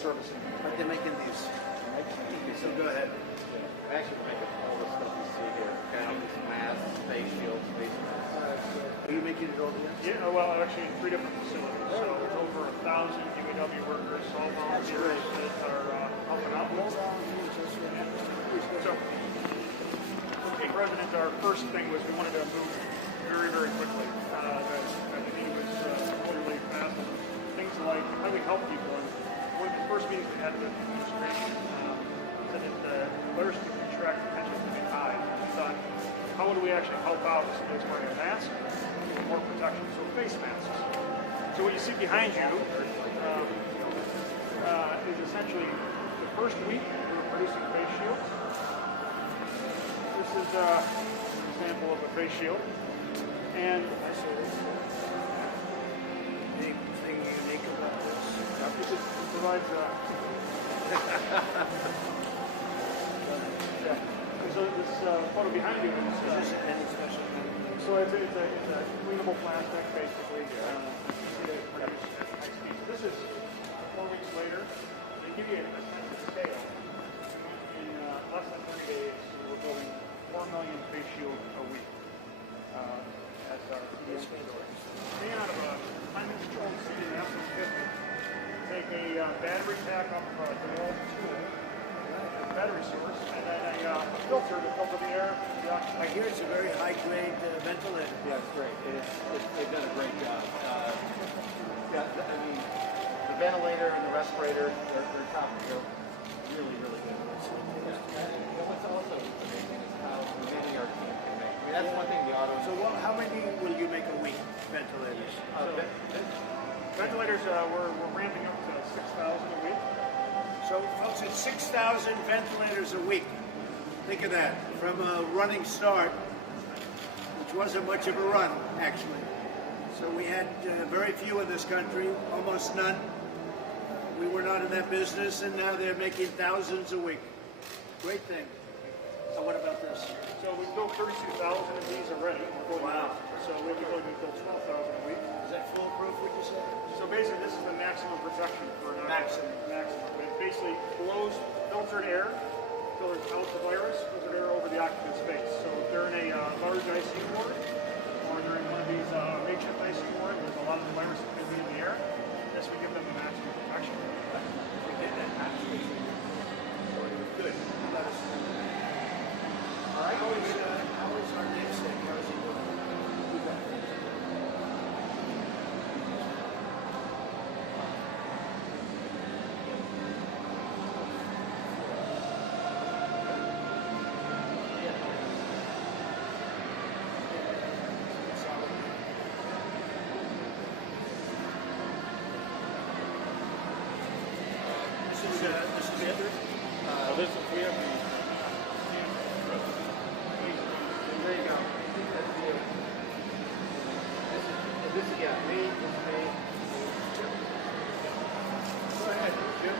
servicing. But they're making these. So go ahead. Actually, we're making all the stuff you see here. Gowns, masks, face shields, face masks. Are you making it all together? Yeah, well, actually, in 3 different facilities. So there's over 1,000 UAW workers, all volunteers that are helping out. So, okay, President, our first thing was we wanted to move very, very quickly. The meeting was going really fast. Things like how do we help people? And one of the first meetings we had with the administration said that the players to contract pensions to be high. We thought, how do we actually help out with somebody that's wearing a mask? More protection, so face masks. So what you see behind you is essentially the first week we were producing face shields. This is an example of a face shield. And I see this. Anything unique about this? It provides yeah. So this photo behind you is Is this any special kind of thing? so it's a cleanable plastic basically. This is 4 weeks later. They give you a sense of scale. In less than 30 days, we're building 4 million face shields a week. As our made out of a climate controlled seat in F-150. Take a battery pack off of a DeWalt tool, a battery source, and then a filter to filter the air. I hear it's a very high-grade ventilator. Yeah, it's great. They've done a great job. Yeah, I mean, the ventilator and the respirator, they're top. They're really, really good. And what's also amazing is how many our team can make. I mean, that's one thing the auto. So how many will you make a week, ventilators? Ventilators, we're ramping up to 6,000 a week. So, folks, it's 6,000 ventilators a week. Think of that. From a running start, which wasn't much of a run, actually. So we had very few in this country, almost none. We were not in that business, and now they're making thousands a week. Great thing. So what about this? So we've built 32,000 of these already. Wow. So we'll be going to build 12,000 a week. Is that foolproof, would you say? So basically, this is the maximum protection for an Maximum. Maximum. It basically blows filtered air, filters out the virus, filtered air over the occupant space. So if they're in a large ICU ward, or they're in one of these makeshift ICU wards, there's a lot of the virus that could be in the air. This would give them the maximum protection. We did that actually. Good. All right. How is our namesake? How is he doing? This is it? This is we have. There you go. This is yeah, me. This is me. Go ahead, Jim.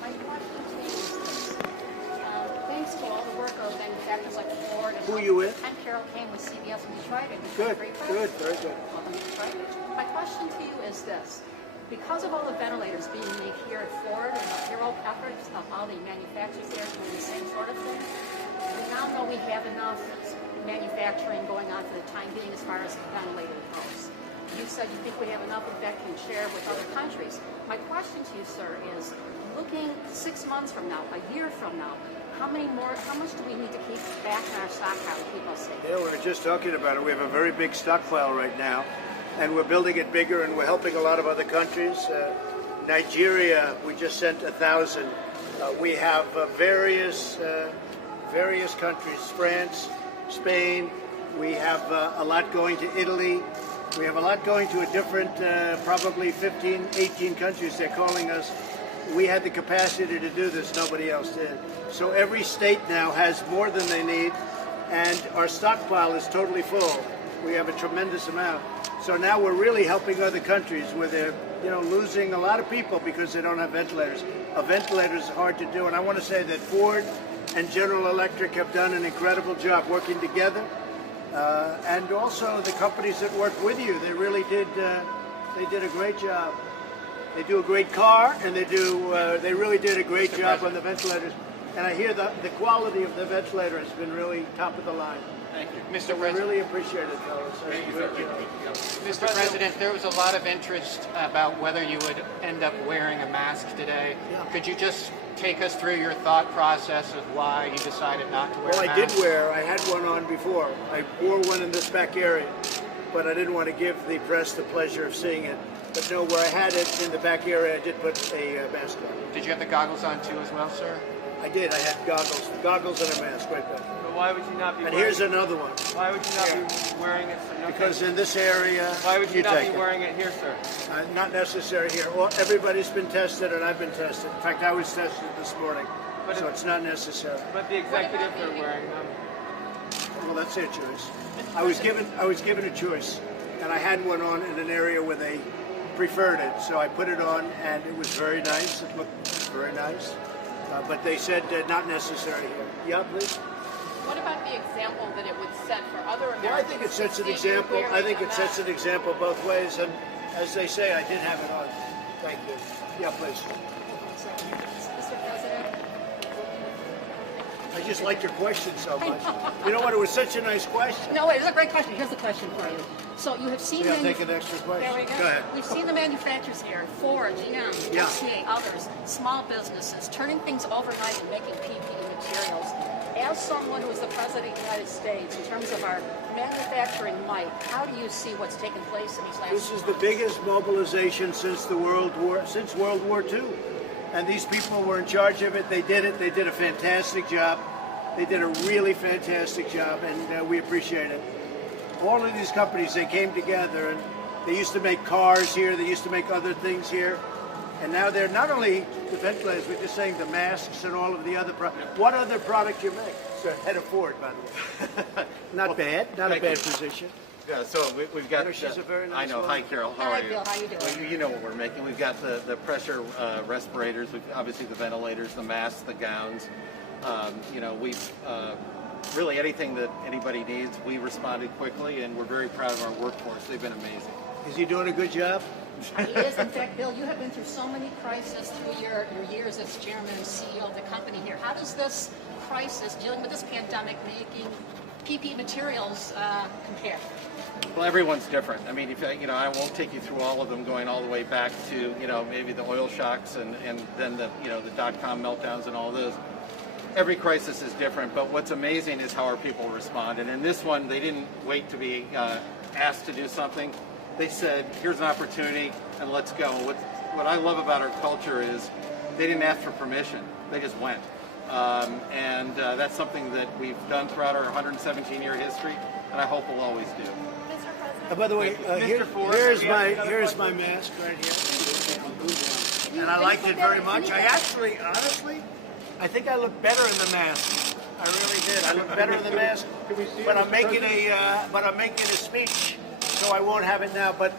My question to you is this. Thanks to all the work of manufacturers like Ford and Who are you with? I'm Carol Kane with CBS in Detroit. And Good, Great good, very good. Welcome to Detroit. My question to you is this. Because of all the ventilators being made here at Ford and the hero efforts of all the manufacturers there doing the same sort of thing, we now know we have enough manufacturing going on for the time being as far as ventilator goes. You said you think we have enough of that can share with other countries. My question to you, sir, is looking 6 months from now, a year from now, how much do we need to keep back in our stockpile to keep us safe? Yeah, we were just talking about it. We have a very big stockpile right now, and we're building it bigger, and we're helping a lot of other countries. Nigeria, we just sent 1,000. We have various countries, France, Spain. We have a lot going to Italy. We have a lot going to a different, probably 15, 18 countries. They're calling us. We had the capacity to do this. Nobody else did. So every state now has more than they need, and our stockpile is totally full. We have a tremendous amount. So now we're really helping other countries where they're, losing a lot of people because they don't have ventilators. A ventilator is hard to do, and I want to say that Ford and General Electric have done an incredible job working together. and also the companies that work with you. They really did. They did a great job. They do a great car, and they really did a great job on the ventilators. And I hear the quality of the ventilator has been really top of the line. Thank you. So we really appreciate it, fellas. Thank you, Mr. President, there was a lot of interest about whether you would end up wearing a mask today. Yeah. Could you just take us through your thought process of why you decided not to wear a Well, mask? I did wear. I had one on before. I wore one in this back area, but I didn't want to give the press the pleasure of seeing it. But no, where I had it in the back area, I did put a mask on. Did you have the goggles on too as well, sir? I did. I had goggles and a mask right back. But why would you not be And wearing here's another one. Why would you not be wearing it, sir? No, Because in this area, why would you not take be it. wearing it here, sir? Not necessary here. Well, everybody's been tested, and I've been tested. In fact, I was tested this morning, But so it's not necessary. But the executives are wearing them. Well, that's their choice. I was given a choice, and I had one on in an area where they preferred it, so I put it on, and it was very nice. It looked very nice, but they said not necessary here. Yeah, please. What about the example that it would set for other Americans? Well, I think it sets an to see you example. I wearing think a it sets an mask? example both ways, and as they say, I did have it on. Thank you. Yeah, please. Mr. President, I just like your question so much. You know what? It was such a nice question. no, wait, it's a great question. Here's the question for you. So you have seen Yeah, take an extra question. There we go. Go ahead. We've seen the manufacturers here, Ford, GM, Yeah. FCA, others, small businesses, turning things overnight and making PPE materials. As someone who is the President of the United States, in terms of our manufacturing might, how do you see what's taken place in these last This is few the months? biggest mobilization since World War II, and these people were in charge of it. They did it. They did a fantastic job. They did a really fantastic job, and we appreciate it. All of these companies, they came together, and they used to make cars here. They used to make other things here. And now they're not only the ventilators, we're just saying the masks and all of the other products. What other product you make? Sir, head of Ford, by the way. Not bad. Not a bad position. Yeah, so we've got. You know, she's a very nice I know. woman. Hi, Carol. How Hi, are you? Bill. How you doing? Well, you know what we're making. We've got the pressure respirators. We've obviously the ventilators, the masks, the gowns. We've really anything that anybody needs. We responded quickly, and we're very proud of our workforce. They've been amazing. Is he doing a good job? He is. In fact, Bill, you have been through so many crises through your years as chairman and CEO of the company here. How does this crisis, dealing with this pandemic, making PPE materials compare? Well, everyone's different. I mean, I won't take you through all of them, going all the way back to maybe the oil shocks and then the .com meltdowns and all of those. Every crisis is different, but what's amazing is how our people respond. And in this one, they didn't wait to be asked to do something. They said, "Here's an opportunity, and let's go." What I love about our culture is they didn't ask for permission; they just went. And that's something that we've done throughout our 117-year history, and I hope we'll always do. By the way, Mr. Ford, here's we have another my mask right here, and I liked it very much. I actually, honestly, I think I look better in the mask. I really did. I look better in the mask. But I'm making a speech, so I won't have it now. But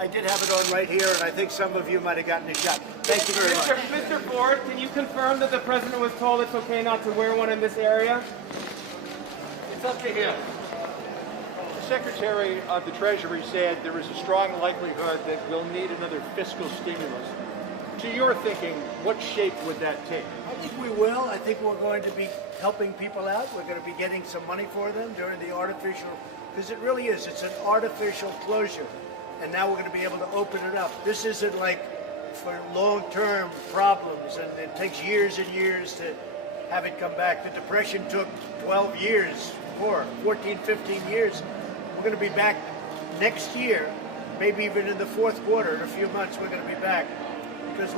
I did have it on right here, and I think some of you might have gotten a shot. Thank you very much. Mr. Ford, can you confirm that the president was told it's okay not to wear one in this area? It's up to him. The Secretary of the Treasury said there is a strong likelihood that we'll need another fiscal stimulus. To your thinking, what shape would that take? I think we will. I think we're going to be helping people out. We're going to be getting some money for them during the artificial, because it really is. It's an artificial closure. And now we're going to be able to open it up. This isn't like for long-term problems, and it takes years and years to have it come back. The Depression took 12 years, 14, 15 years. We're going to be back next year, maybe even in the fourth quarter. In a few months, we're going to be back. Because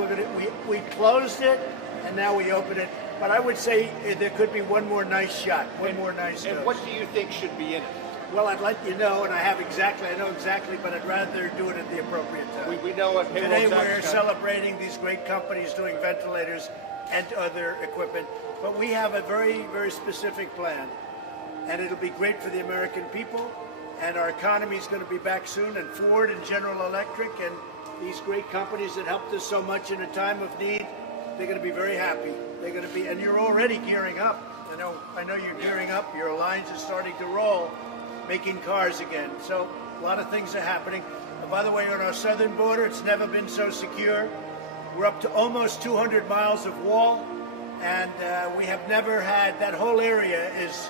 we closed it, and now we open it. But I would say there could be one more nice shot, one more nice dose. And what do you think should be in it? Well, I'd let you know, and I know exactly, but I'd rather do it at the appropriate time. We know what payroll Today tax we're cut. celebrating these great companies doing ventilators and other equipment, but we have a very, very specific plan, and it'll be great for the American people, and our economy is going to be back soon, and Ford and General Electric and these great companies that helped us so much in a time of need, they're going to be very happy. They're going to be, and you're already gearing up. I know you're gearing up. Your lines are starting to roll, making cars again. So a lot of things are happening. And by the way, on our southern border, it's never been so secure. We're up to almost 200 miles of wall, and we have never had, that whole area is,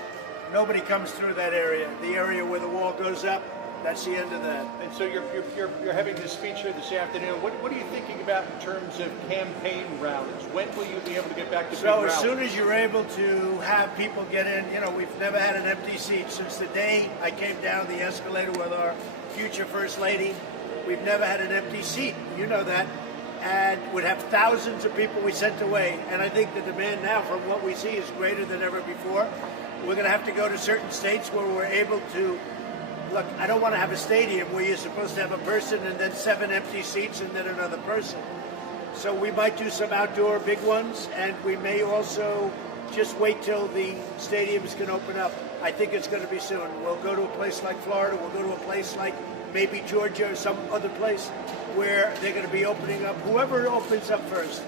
nobody comes through that area. The area where the wall goes up, that's the end of that. And so you're having this speech here this afternoon. What are you thinking about in terms of campaign rallies? When will you be able to get back to big rallies? So as soon as you're able to have people get in, you know, we've never had an empty seat since the day I came down the escalator with our future First Lady. We've never had an empty seat. You know that. And would have thousands of people we sent away. And I think the demand now from what we see is greater than ever before. We're going to have to go to certain states where we're able to, look, I don't want to have a stadium where you're supposed to have a person and then 7 empty seats and then another person. So we might do some outdoor big ones, and we may also just wait till the stadiums can open up. I think it's going to be soon. We'll go to a place like Florida. We'll go to a place like maybe Georgia or some other place where they're going to be opening up. Whoever opens up first.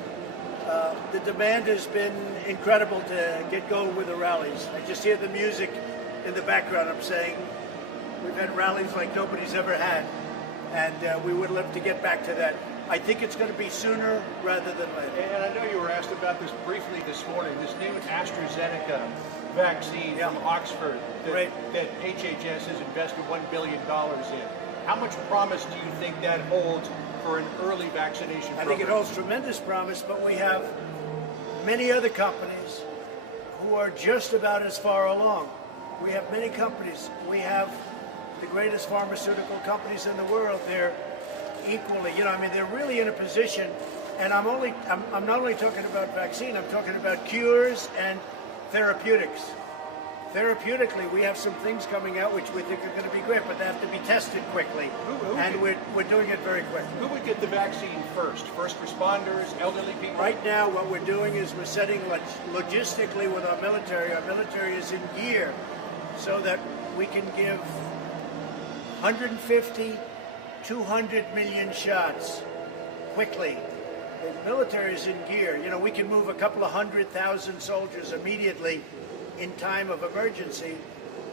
The demand has been incredible to get going with the rallies. I just hear the music in the background. I'm saying we've had rallies like nobody's ever had, and we would love to get back to that. I think it's going to be sooner rather than later. And I know you were asked about this briefly this morning, this new AstraZeneca vaccine from Oxford that HHS has invested $1 billion in. How much promise do you think that holds for an early vaccination program? I think it holds tremendous promise, but we have many other companies who are just about as far along. We have many companies. We have the greatest pharmaceutical companies in the world. They're equally, you know, I mean, they're really in a position, and I'm not only talking about vaccine, I'm talking about cures and therapeutics. Therapeutically, we have some things coming out which we think are going to be great, but they have to be tested quickly, and we're doing it very quickly. Who would get the vaccine first? First responders, elderly people? Right now, what we're doing is we're setting logistically with our military. Our military is in gear so that we can give 150, 200 million shots quickly. The military is in gear. You know, we can move a couple of 100,000 soldiers immediately in time of emergency.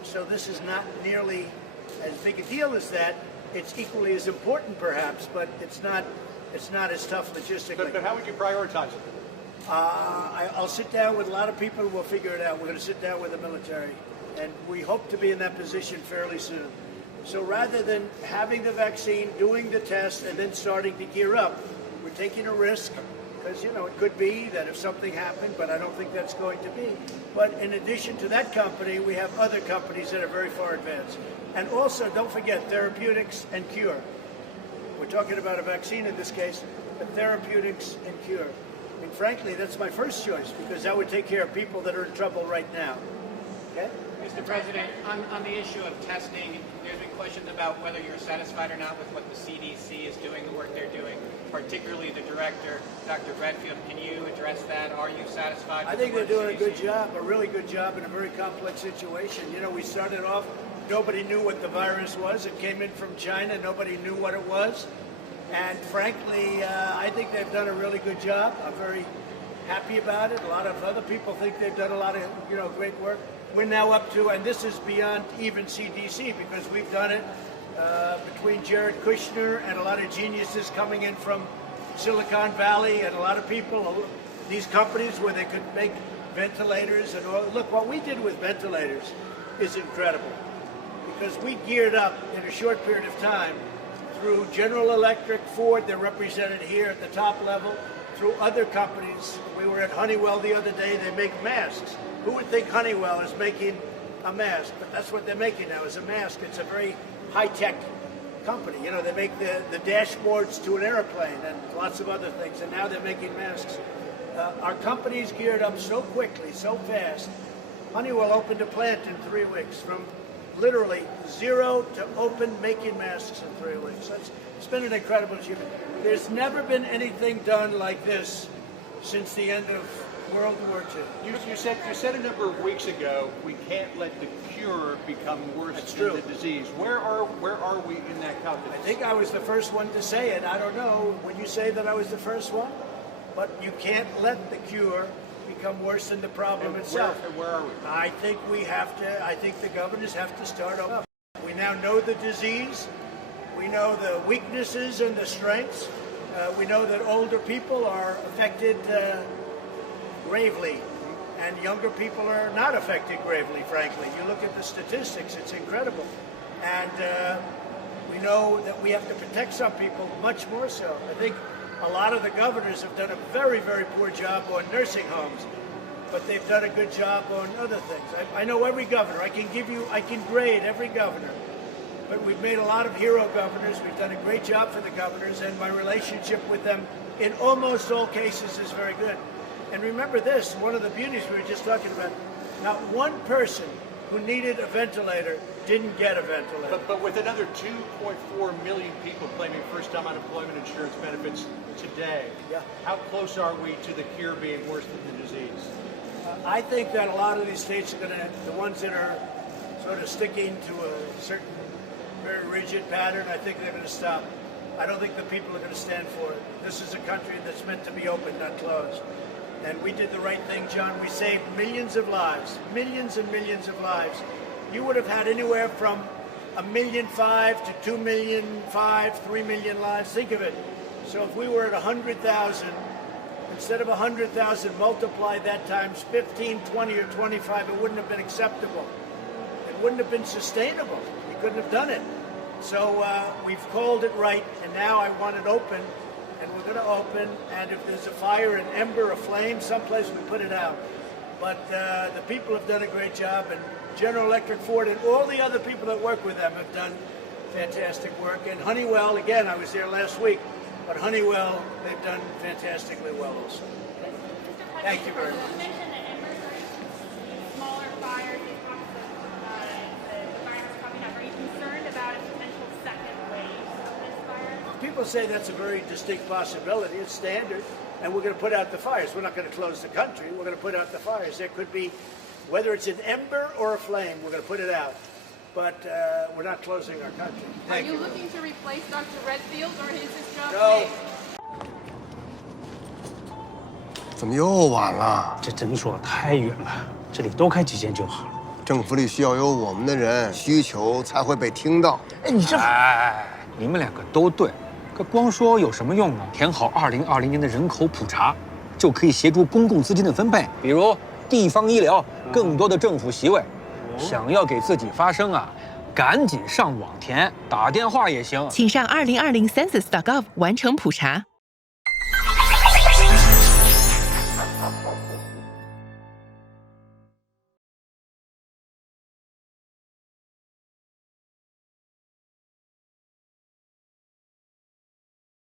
So this is not nearly as big a deal as that. It's equally as important, perhaps, but it's not as tough logistically. But how would you prioritize it? I'll sit down with a lot of people and we'll figure it out. We're going to sit down with the military, and we hope to be in that position fairly soon. So rather than having the vaccine, doing the test, and then starting to gear up, we're taking a risk because, you know, it could be that if something happened, but I don't think that's going to be. But in addition to that company, we have other companies that are very far advanced. And also, don't forget, therapeutics and cure. We're talking about a vaccine in this case, but therapeutics and cure. I mean, frankly, that's my first choice because that would take care of people that are in trouble right now. Okay? Mr. President, on the issue of testing, there's been questions about whether you're satisfied or not with what the CDC is doing, the work they're doing, particularly the director, Dr. Redfield. Can you address that? Are you satisfied with I think the they're work doing a the good CDC? job, a really good job in a very complex situation. You know, we started off, nobody knew what the virus was. It came in from China. Nobody knew what it was. And frankly, I think they've done a really good job. I'm very happy about it. A lot of other people think they've done a lot of, you know, great work. We're now up to, and this is beyond even CDC because we've done it between Jared Kushner and a lot of geniuses coming in from Silicon Valley and a lot of people, these companies where they could make ventilators and all. Look, what we did with ventilators is incredible because we geared up in a short period of time through General Electric, Ford, they're represented here at the top level, through other companies. We were at Honeywell the other day, they make masks. Who would think Honeywell is making a mask? But that's what they're making now, is a mask. It's a very high-tech company. You know, they make the dashboards to an airplane and lots of other things, and now they're making masks. Our company's geared up so quickly, so fast. Honeywell opened a plant in 3 weeks, from literally zero to open making masks in 3 weeks. It's been an incredible achievement. There's never been anything done like this since the end of World War II. You said a number of weeks ago, we can't let the cure become worse than the disease. Where are we in that calculus? I think I was the first one to say it. I don't know. Would you say that I was the first one? But you can't let the cure become worse than the problem itself. Where are we? I think we have to. I think the governors have to start up. We now know the disease. We know the weaknesses and the strengths. We know that older people are affected gravely, and younger people are not affected gravely, frankly. You look at the statistics, it's incredible. And we know that we have to protect some people much more so. I think a lot of the governors have done a very, very poor job on nursing homes, but they've done a good job on other things. I know every governor. I can grade every governor. But we've made a lot of hero governors. We've done a great job for the governors, and my relationship with them in almost all cases is very good. And remember this, one of the beauties we were just talking about, not one person who needed a ventilator didn't get a ventilator. But with another 2.4 million people claiming first-time unemployment insurance benefits today, how close are we to the cure being worse than the disease? I think that a lot of these states are going to, the ones that are sort of sticking to a certain very rigid pattern, I think they're going to stop. I don't think the people are going to stand for it. This is a country that's meant to be open, not closed. And we did the right thing, John. We saved millions of lives, millions and millions of lives. You would have had anywhere from 1.5 million to 2.5 million, 3 million lives. Think of it. So if we were at 100,000, instead of 100,000, multiply that times 15, 20, or 25, it wouldn't have been acceptable. It wouldn't have been sustainable. We couldn't have done it. So we've called it right, and now I want it open, and we're going to open, and if there's a fire, an ember, a flame, someplace we put it out. But the people have done a great job, and General Electric, Ford, and all the other people that work with them have done fantastic work. And Honeywell, again, I was there last week, but Honeywell, they've done fantastically well also. Thank you very much. You mentioned that embers are smaller fires, they talked about the virus coming up. Are you concerned about a potential second wave of this virus? People say that's a very distinct possibility. It's standard, and we're going to put out the fires. We're not going to close the country. We're going to put out the fires. There could be, whether it's an ember or a flame, we're going to put it out. But we're not closing our country. Are you looking to replace Dr. Redfield, or is his job No. safe? 怎么又晚了？这诊所太远了，这里多开几间就好了。政府里需要有我们的人，需求才会被听到。哎，你这……哎，你们两个都对，可光说有什么用呢？填好2020年的人口普查，就可以协助公共资金的分配，比如地方医疗、更多的政府席位。想要给自己发声啊，赶紧上网填，打电话也行。请上2020census.gov 完成普查。